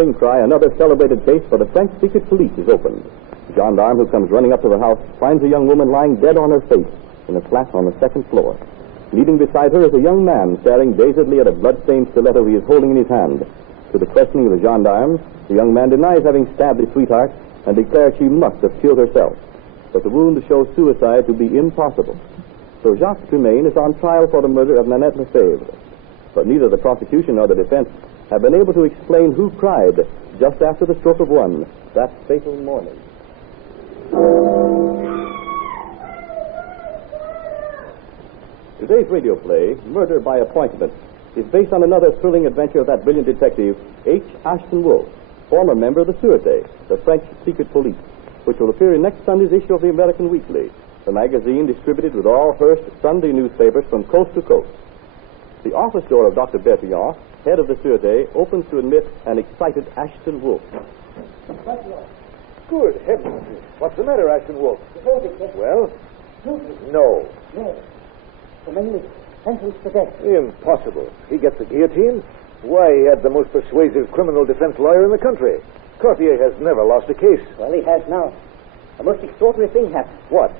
thrilling cry, another celebrated case for the French secret police is opened. The gendarme who comes running up to the house finds a young woman lying dead on her face in a flat on the second floor. Kneeling beside her is a young man staring dazedly at a blood-stained stiletto he is holding in his hand. To the questioning of the gendarme, the young man denies having stabbed his sweetheart and declares she must have killed herself. But the wound shows suicide to be impossible. So Jacques Tremaine is on trial for the murder of Nanette Lefebvre. But neither the prosecution nor the defense have been able to explain who cried just after the stroke of one that fatal morning. Today's radio play, Murder by Appointment, is based on another thrilling adventure of that brilliant detective, H. Ashton Wolf, former member of the Sûreté, the French secret police, which will appear in next Sunday's issue of the American Weekly, the magazine distributed with all Hearst Sunday newspapers from coast to coast. The office door of Dr. Bertillon, head of the Sûreté, opens to admit an excited Ashton Wolf. Good heavens. What's the matter, Ashton Wolf? Well? No. Yes. The man is sentenced to death. Impossible. He gets the guillotine? Why, he had the most persuasive criminal defense lawyer in the country. Cartier has never lost a case. Well, he has now. A most extraordinary thing happened. What?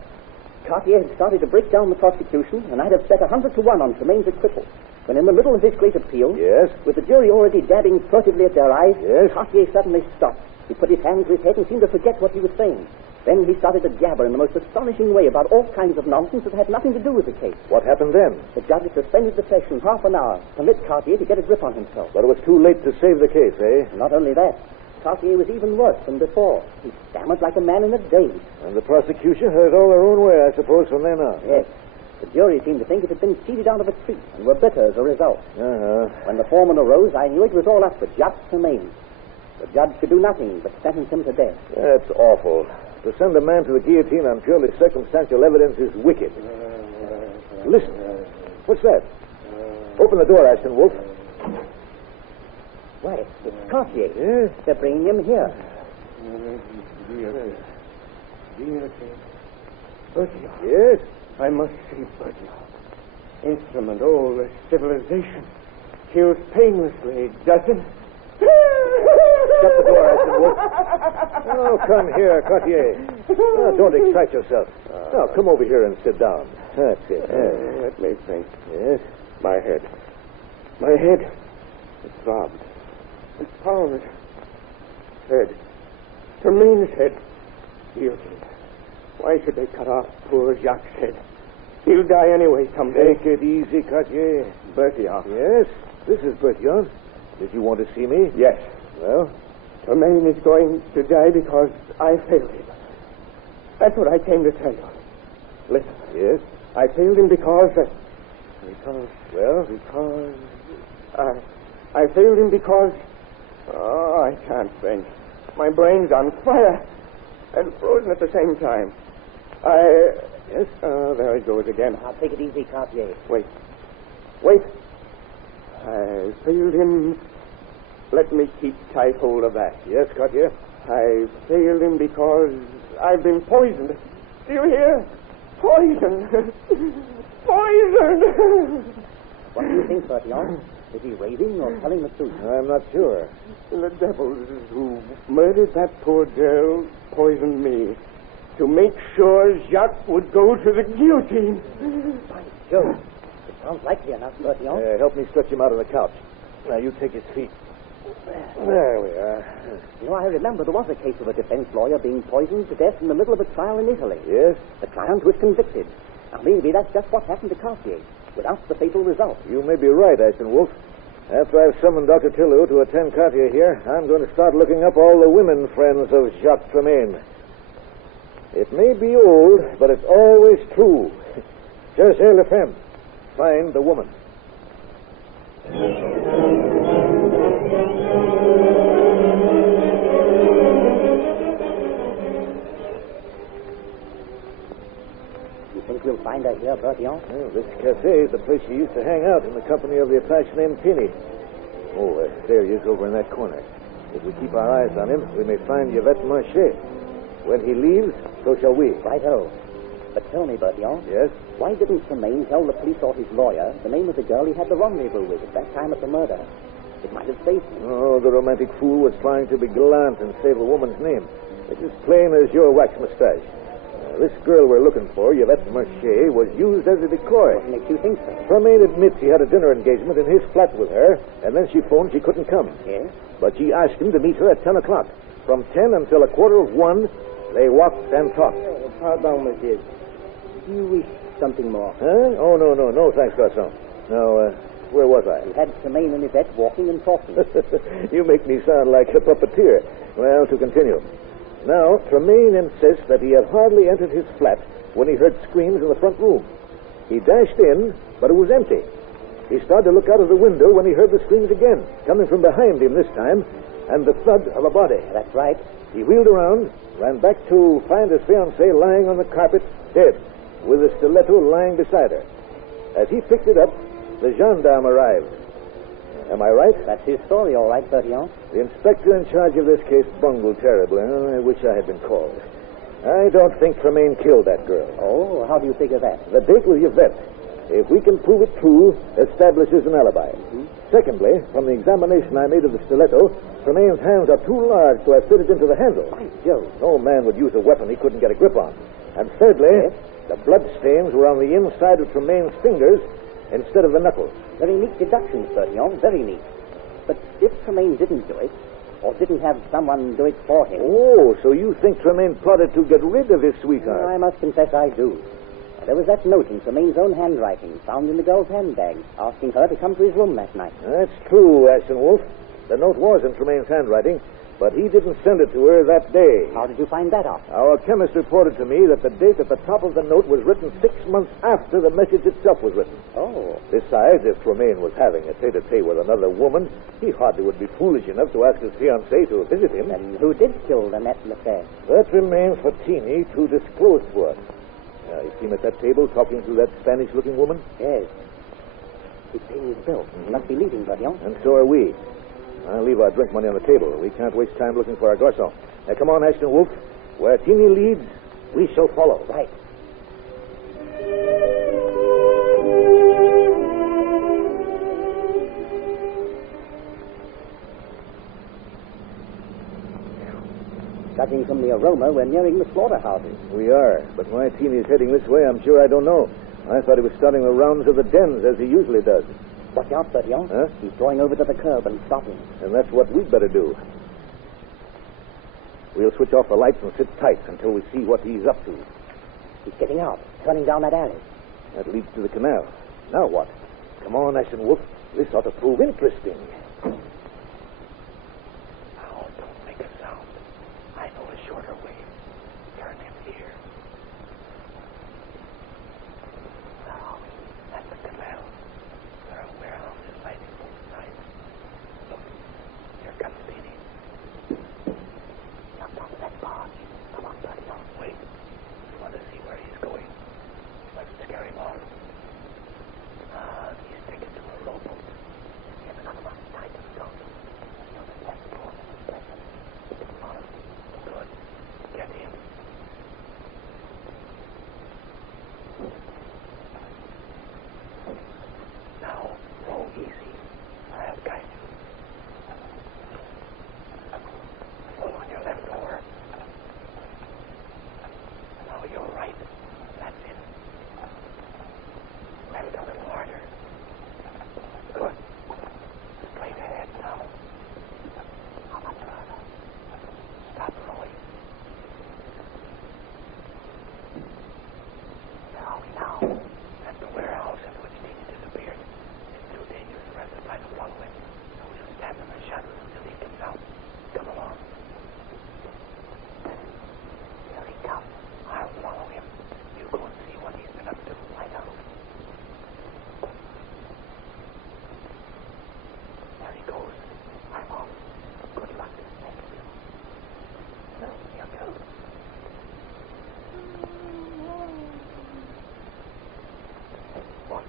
Cartier had started to break down the prosecution, and I'd have bet 100 to 1 on Tremaine's acquittal. When in the middle of his great appeal, Yes? with the jury already dabbing furtively at their eyes, Yes? Cartier suddenly stopped. He put his hand to his head and seemed to forget what he was saying. Then he started to jabber in the most astonishing way about all kinds of nonsense that had nothing to do with the case. What happened then? The judge suspended the session half an hour to permit Cartier to get a grip on himself. But it was too late to save the case, eh? Not only that, Cartier was even worse than before. He stammered like a man in a daze. And the prosecution had it all their own way, I suppose, from then on. Yes. The jury seemed to think it had been cheated out of a treat and were bitter as a result. Uh-huh. When the foreman arose, I knew it was all up for Jacques Tremaine. The judge could do nothing but sentence him to death. That's awful. To send a man to the guillotine on purely circumstantial evidence is wicked. Listen. What's that? Open the door, Ashton Wolf. Why, it's Cartier. Yes? They're bringing him here. Bertillon. Yes? I must see Bertillon. Instrument, all civilization. Kills painlessly, doesn't? Shut the door, Ashton Wolf. Oh, come here, Cartier. Oh, don't excite yourself. Now, come over here and sit down. That's it. Let me think. Yes? My head. My head. It throbbed. It pounded. Head. Tremaine's head. Guilty. Why should they cut off poor Jacques' head? He'll die anyway someday. Take it easy, Cartier. Bertillon. Yes? This is Bertillon. Did you want to see me? Yes. Well? Tremaine is going to die because I failed him. That's what I came to tell you. Listen. Yes? I failed him because... Well? Because... I failed him because... Oh, I can't think. My brain's on fire and frozen at the same time. Yes? Oh, there it goes again. Now, take it easy, Cartier. Wait. I failed him. Let me keep tight hold of that. Yes, Cartier? I failed him because I've been poisoned. Do you hear? Poisoned. Poisoned. What do you think, Bertillon? Is he raving or telling the truth? I'm not sure. The devils who murdered that poor girl poisoned me to make sure Jacques would go to the guillotine. By Jove. It sounds likely enough, Bertillon. Help me stretch him out on the couch. Now, you take his feet. There we are. You know, I remember there was a case of a defense lawyer being poisoned to death in the middle of a trial in Italy. Yes? The client was convicted. Now, maybe that's just what happened to Cartier, without the fatal result. You may be right, Ashton Wolf. After I've summoned Dr. Tillou to attend Cartier here, I'm going to start looking up all the women friends of Jacques Tremaine. It may be old, but it's always true. Cherchez la femme. Find the woman. You think we'll find her here, Bertillon? Well, this cafe is the place she used to hang out in the company of the attaché named Pini. Oh, there he is over in that corner. If we keep our eyes on him, we may find Yvette Marché. When he leaves, so shall we. Right-o. But tell me, Bertillon. Yes? Why didn't Tremaine tell the police or his lawyer the name of the girl he had the rendezvous with at that time of the murder? It might have saved him. Oh, the romantic fool was trying to be gallant and save a woman's name. It's as plain as your wax mustache. This girl we're looking for, Yvette Mercier, was used as a decoy. What makes you think so? Tremaine admits he had a dinner engagement in his flat with her, and then she phoned she couldn't come. Yes? But she asked him to meet her at 10 o'clock. From 10 until 1:15, they walked and talked. Pardon, monsieur. Do you wish something more? Huh? Oh, no, thanks, Garçon. Now, where was I? You had Tremaine and Yvette walking and talking. You make me sound like a puppeteer. Well, to continue. Now, Tremaine insists that he had hardly entered his flat when he heard screams in the front room. He dashed in, but it was empty. He started to look out of the window when he heard the screams again, coming from behind him this time, and the thud of a body. That's right. He wheeled around, ran back to find his fiancée lying on the carpet, dead, with a stiletto lying beside her. As he picked it up, the gendarme arrived. Am I right? That's his story, all right, Bertillon. The inspector in charge of this case bungled terribly. I wish I had been called. I don't think Tremaine killed that girl. Oh, how do you figure that? The date with Yvette, if we can prove it true, establishes an alibi. Mm-hmm. Secondly, from the examination I made of the stiletto, Tremaine's hands are too large to have fitted into the handle. By Jove. No man would use a weapon he couldn't get a grip on. And thirdly, the blood stains were on the inside of Tremaine's fingers instead of the knuckles. Very neat deductions, Bertillon. Very neat. But if Tremaine didn't do it, or didn't have someone do it for him... Oh, so you think Tremaine plotted to get rid of his sweetheart? I must confess I do. There was that note in Tremaine's own handwriting found in the girl's handbag, asking her to come to his room that night. That's true, Ashton Wolf. The note was in Tremaine's handwriting, but he didn't send it to her that day. How did you find that out? Our chemist reported to me that the date at the top of the note was written 6 months after the message itself was written. Oh. Besides, if Tremaine was having a tete-a-tete with another woman, he hardly would be foolish enough to ask his fiancée to visit him. Then who did kill Annette Lefebvre? That remains for Teeny to disclose to us. You see him at that table talking to that Spanish-looking woman? Yes. He's paying his bill. He must be leaving, Bertillon. And so are we. I'll leave our drink money on the table. We can't waste time looking for our garçon. Now, come on, Ashton Wolf. Where Teeny leads, we shall follow. Right. Judging from the aroma, we're nearing the slaughterhouses. We are. But why Teeny's heading this way, I'm sure I don't know. I thought he was starting the rounds of the dens, as he usually does. Watch out, Bertillon. Huh? He's drawing over to the curb and stopping. And that's what we'd better do. We'll switch off the lights and sit tight until we see what he's up to. He's getting out, turning down that alley. That leads to the canal. Now what? Come on, Ashton Wolf. This ought to prove interesting. Now, don't make a sound. I know a shorter way. Turn him here. Now, at the canal, there are warehouses lighting both sides. Look, here comes Teeny. Jump on that barge. Come on, Bertillon. Wait. We want to see where he's going. Let's scare him off. He's taken to a rowboat. Get another one tied to the boat. You'll be left for him. Follow. Good. Get him. Now, row easy. I'll guide you. Pull on your left oar. Now you're right. That's it. Left a little harder. Good. Straight ahead now. How much further? Stop rowing. Now. At the warehouse in which Teeny disappeared. It's too dangerous for us to try to follow him. So we'll stand in the shadows until he comes out. Come along. Here he comes. I'll follow him. You go and see what he's been up to. Find out. There he goes. I'm off. Good luck. Thank you. Now, here goes. What?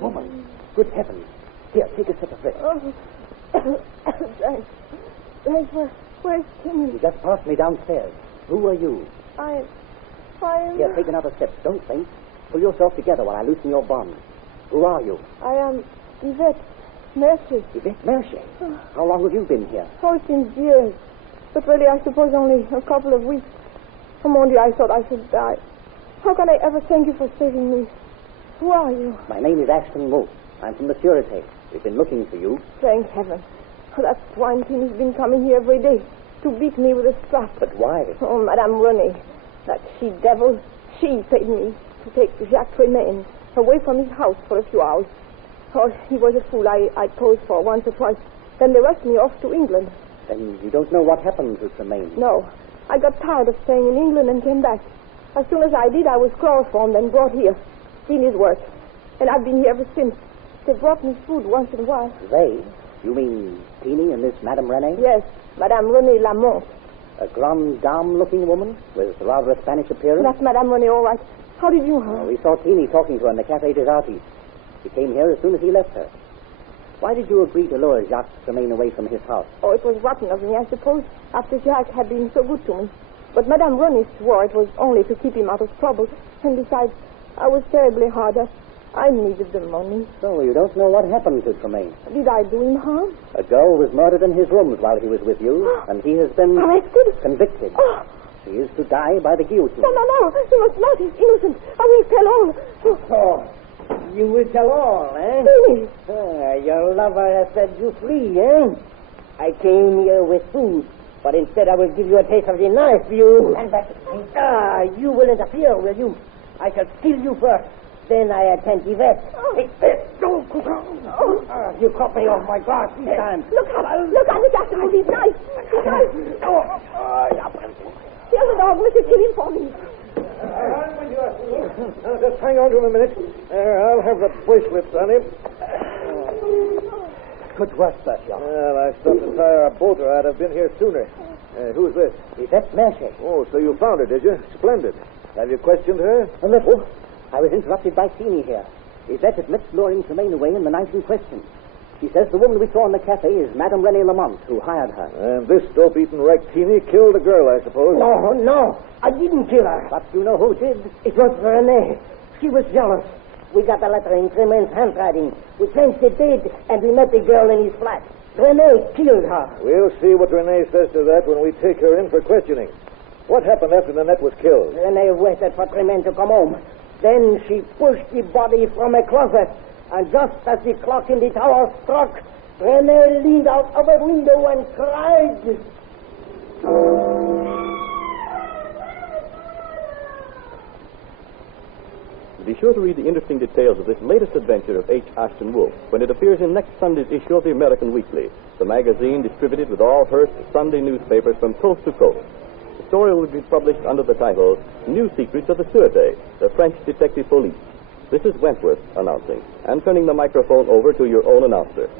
Woman, good heavens. Here, take a sip of this. Oh, thanks. Where's Timmy? You just passed me downstairs. Who are you? I'm... Here, take another step. Don't faint. Pull yourself together while I loosen your bonds. Who are you? I am Yvette Mercier. Yvette Mercier? How long have you been here? Oh, it seems years. But really, I suppose only a couple of weeks. Oh, mon Dieu, I thought I should die. How can I ever thank you for saving me? Who are you? My name is Ashton Wolf. I'm from the Sûreté. We've been looking for you. Thank heaven. Oh, that swine team has been coming here every day to beat me with a strap. But why? Oh, Madame René, that she-devil, she paid me to take Jacques Tremaine away from his house for a few hours. Oh, he was a fool I posed for once or twice. Then they rushed me off to England. Then you don't know what happened to Tremaine? No. I got tired of staying in England and came back. As soon as I did, I was chloroformed and brought here. Seen his work. And I've been here ever since. They brought me food once in a while. They? You mean Teeny and this Madame René? Yes, Madame René Lamont. A grande dame-looking woman with rather a Spanish appearance? That's Madame René, all right. How did you know her? We saw Teeny talking to her in the Café des Artistes. He came here as soon as he left her. Why did you agree to lure Jacques Tremaine away from his house? Oh, it was rotten of me, I suppose, after Jacques had been so good to me. But Madame René swore it was only to keep him out of trouble. And besides, I was terribly hard. I needed the money. So you don't know what happened to Tremaine? Did I do him harm? A girl was murdered in his rooms while he was with you, and he has been Arrested? convicted. Oh. She is to die by the guillotine. No. You must not. He's innocent. I will tell all. Oh, you will tell all, eh? Teeny. Your lover has set you free, eh? I came here with food, but instead I will give you a taste of the knife, you... Stand back. You will interfere, will you? I shall kill you first. Then I attend to Yvette. You caught me off my guard this time. Look at the doctor with his knife. His knife. Tell the dog, Mr. Kill him for me. Just hang on to him a minute. I'll have the bracelets on him. Good work, Bertillon. Well, I stopped to tire a boat or I'd have been here sooner. Who's this? Yvette Mercier. Oh, so you found her, did you? Splendid. Have you questioned her? A little. I was interrupted by Teeny here. Yvette admits luring Tremaine away in the night in question. She says the woman we saw in the cafe is Madame René Lamont, who hired her. And this dope-eaten wreck Teeny killed the girl, I suppose. No. I didn't kill her. But you know who did? It was René. She was jealous. We got the letter in Tremaine's handwriting. We traced the date, and we met the girl in his flat. René killed her. We'll see what René says to that when we take her in for questioning. What happened after Nanette was killed? René waited for Tremaine to come home. Then she pushed the body from a closet. And just as the clock in the tower struck, René leaned out of a window and cried. Be sure to read the interesting details of this latest adventure of H. Ashton Wolf when it appears in next Sunday's issue of the American Weekly, the magazine distributed with all Hearst Sunday newspapers from coast to coast. The story will be published under the title New Secrets of the Sûreté, the French Detective Police. This is Wentworth announcing, and turning the microphone over to your own announcer.